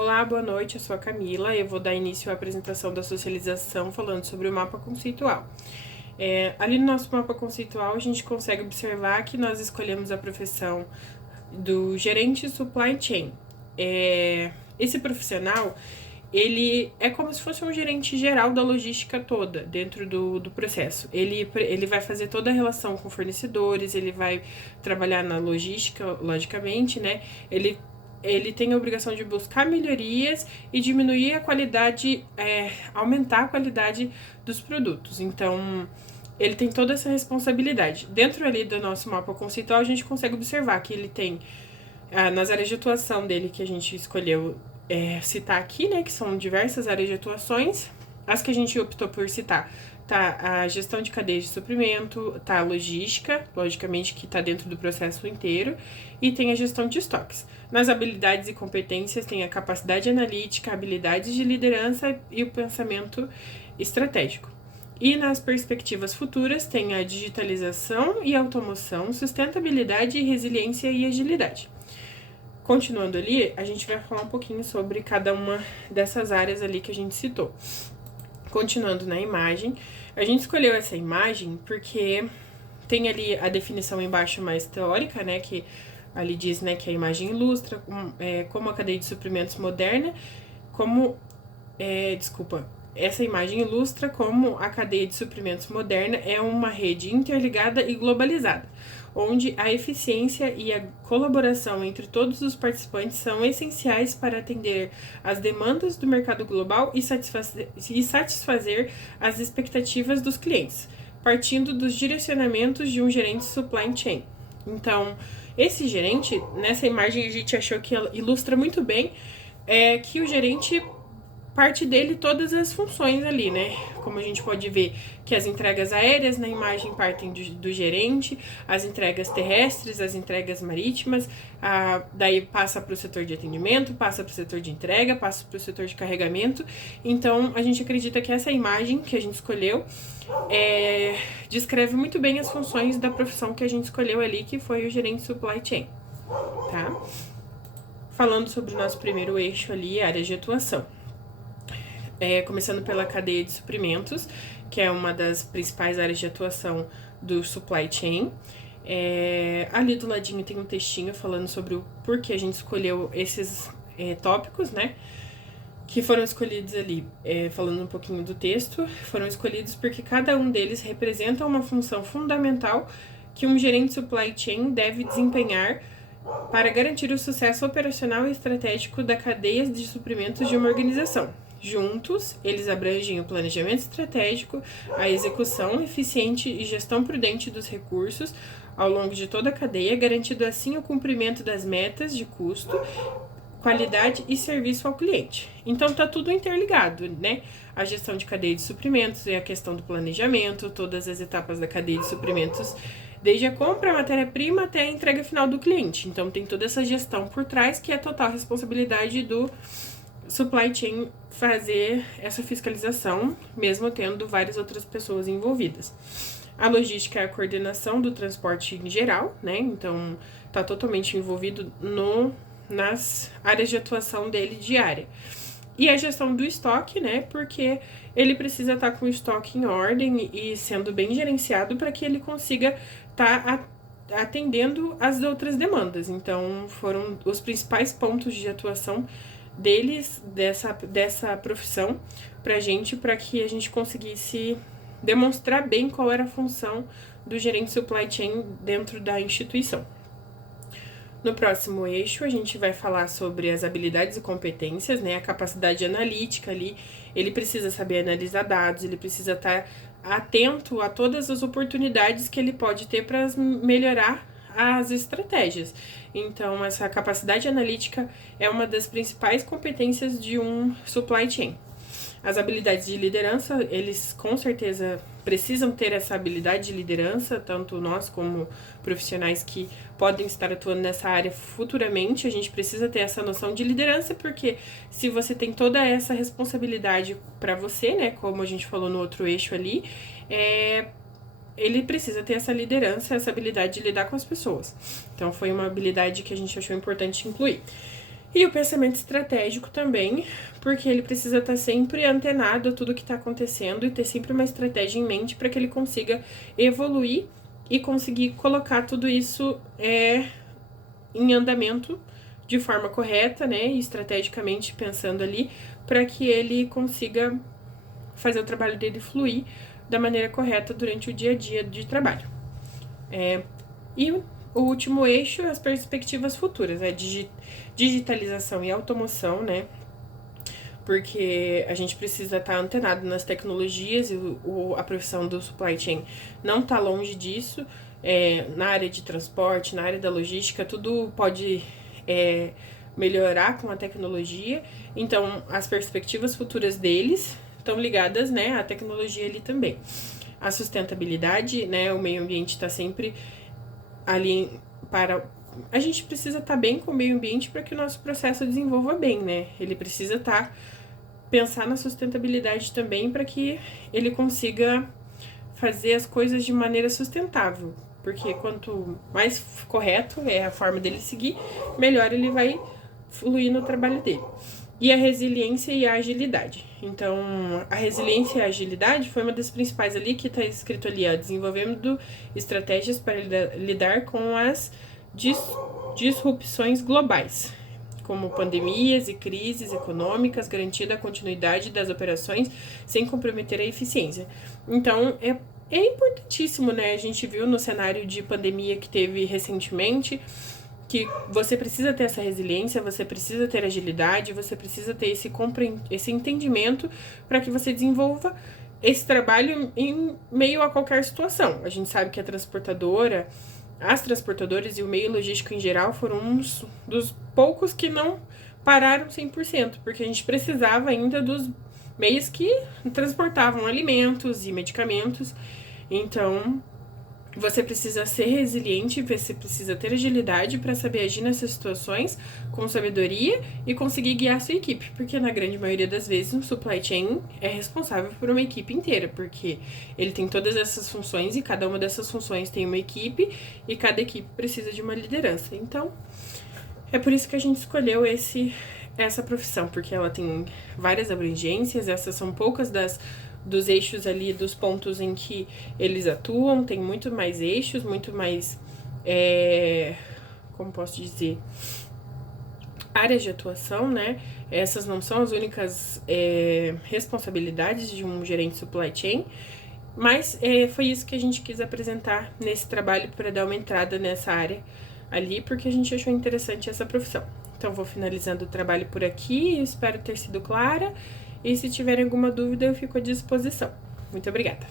Olá, boa noite, eu sou a Camila. Eu vou dar início à apresentação da socialização falando sobre o mapa conceitual. Ali no nosso mapa conceitual, a gente consegue observar que nós escolhemos a profissão do gerente supply chain. Esse profissional, ele é como se fosse um gerente geral da logística toda, dentro do processo. Ele vai fazer toda a relação com fornecedores, ele vai trabalhar na logística, logicamente, né? Ele tem a obrigação de buscar melhorias e diminuir a qualidade, aumentar a qualidade dos produtos. Então, ele tem toda essa responsabilidade. Dentro ali do nosso mapa conceitual, a gente consegue observar que ele tem, nas áreas de atuação dele, que a gente escolheu citar aqui, né, que são diversas áreas de atuações. As que a gente optou por citar, tá a gestão de cadeia de suprimento, tá a logística, logicamente que tá dentro do processo inteiro, e tem a gestão de estoques. Nas habilidades e competências tem a capacidade analítica, habilidades de liderança e o pensamento estratégico. E nas perspectivas futuras tem a digitalização e automoção, sustentabilidade, resiliência e agilidade. Continuando ali, a gente vai falar um pouquinho sobre cada uma dessas áreas ali que a gente citou. Continuando na imagem, a gente escolheu essa imagem porque tem ali a definição embaixo mais teórica, né, que ali diz, né, que a imagem ilustra como a cadeia de suprimentos moderna, essa imagem ilustra como a cadeia de suprimentos moderna é uma rede interligada e globalizada, onde a eficiência e a colaboração entre todos os participantes são essenciais para atender às demandas do mercado global e satisfazer as expectativas dos clientes, partindo dos direcionamentos de um gerente supply chain. Então, esse gerente, nessa imagem a gente achou que ilustra muito bem que o gerente parte dele todas as funções ali, né? Como a gente pode ver que as entregas aéreas na imagem partem do gerente, as entregas terrestres, as entregas marítimas, daí passa para o setor de atendimento, passa para o setor de entrega, passa para o setor de carregamento. Então, a gente acredita que essa imagem que a gente escolheu descreve muito bem as funções da profissão que a gente escolheu ali, que foi o gerente supply chain, tá? Falando sobre o nosso primeiro eixo ali, áreas de atuação. Começando pela cadeia de suprimentos, que é uma das principais áreas de atuação do supply chain. Ali do ladinho tem um textinho falando sobre o porquê a gente escolheu esses tópicos, né? Que foram escolhidos ali, falando um pouquinho do texto, foram escolhidos porque cada um deles representa uma função fundamental que um gerente supply chain deve desempenhar para garantir o sucesso operacional e estratégico da cadeia de suprimentos de uma organização. Juntos, eles abrangem o planejamento estratégico, a execução eficiente e gestão prudente dos recursos ao longo de toda a cadeia, garantindo assim o cumprimento das metas de custo, qualidade e serviço ao cliente. Então, tá tudo interligado, né? A gestão de cadeia de suprimentos e a questão do planejamento, todas as etapas da cadeia de suprimentos, desde a compra, a matéria-prima até a entrega final do cliente. Então, tem toda essa gestão por trás, que é total responsabilidade do supply chain fazer essa fiscalização, mesmo tendo várias outras pessoas envolvidas. A logística é a coordenação do transporte em geral, né? Então, tá totalmente envolvido nas áreas de atuação dele diária. E a gestão do estoque, né? Porque ele precisa estar com o estoque em ordem e sendo bem gerenciado para que ele consiga estar atendendo as outras demandas. Então, foram os principais pontos de atuação deles, dessa profissão, para que a gente conseguisse demonstrar bem qual era a função do gerente supply chain dentro da instituição. No próximo eixo, a gente vai falar sobre as habilidades e competências, né? A capacidade analítica ali, ele precisa saber analisar dados, ele precisa estar atento a todas as oportunidades que ele pode ter para melhorar as estratégias. Então, essa capacidade analítica é uma das principais competências de um supply chain. As habilidades de liderança, eles com certeza precisam ter essa habilidade de liderança, tanto nós como profissionais que podem estar atuando nessa área futuramente, a gente precisa ter essa noção de liderança, porque se você tem toda essa responsabilidade para você, né, como a gente falou no outro eixo ali, ele precisa ter essa liderança, essa habilidade de lidar com as pessoas. Então, foi uma habilidade que a gente achou importante incluir. E o pensamento estratégico também, porque ele precisa estar sempre antenado a tudo que está acontecendo e ter sempre uma estratégia em mente para que ele consiga evoluir e conseguir colocar tudo isso em andamento de forma correta, né, e estrategicamente pensando ali, para que ele consiga fazer o trabalho dele fluir da maneira correta durante o dia a dia de trabalho. E o último eixo, as perspectivas futuras, digitalização e automoção, né? Porque a gente precisa estar antenado nas tecnologias e a profissão do supply chain não está longe disso. Na área de transporte, na área da logística, tudo pode melhorar com a tecnologia. Então, as perspectivas futuras deles estão ligadas, né, à tecnologia ali também. A sustentabilidade, né, o meio ambiente está sempre ali para... A gente precisa estar bem com o meio ambiente para que o nosso processo desenvolva bem, né? Ele precisa pensar na sustentabilidade também para que ele consiga fazer as coisas de maneira sustentável. Porque quanto mais correto é a forma dele seguir, melhor ele vai fluir no trabalho dele. E a resiliência e a agilidade. Então, a resiliência e a agilidade foi uma das principais ali, que está escrito ali, desenvolvendo estratégias para lidar com as disrupções globais, como pandemias e crises econômicas, garantindo a continuidade das operações sem comprometer a eficiência. Então, é importantíssimo, né? A gente viu no cenário de pandemia que teve recentemente que você precisa ter essa resiliência, você precisa ter agilidade, você precisa ter esse entendimento para que você desenvolva esse trabalho em meio a qualquer situação. A gente sabe que as transportadoras e o meio logístico em geral foram uns dos poucos que não pararam 100%, porque a gente precisava ainda dos meios que transportavam alimentos e medicamentos. Então, você precisa ser resiliente, você precisa ter agilidade para saber agir nessas situações com sabedoria e conseguir guiar a sua equipe, porque na grande maioria das vezes o supply chain é responsável por uma equipe inteira, porque ele tem todas essas funções e cada uma dessas funções tem uma equipe e cada equipe precisa de uma liderança. Então, é por isso que a gente escolheu essa profissão, porque ela tem várias abrangências, essas são poucas dos eixos ali, dos pontos em que eles atuam, tem muito mais eixos, muito mais, como posso dizer, áreas de atuação, né? Essas não são as únicas responsabilidades de um gerente supply chain, mas foi isso que a gente quis apresentar nesse trabalho para dar uma entrada nessa área ali, porque a gente achou interessante essa profissão. Então, vou finalizando o trabalho por aqui, espero ter sido clara. E se tiverem alguma dúvida, eu fico à disposição. Muito obrigada!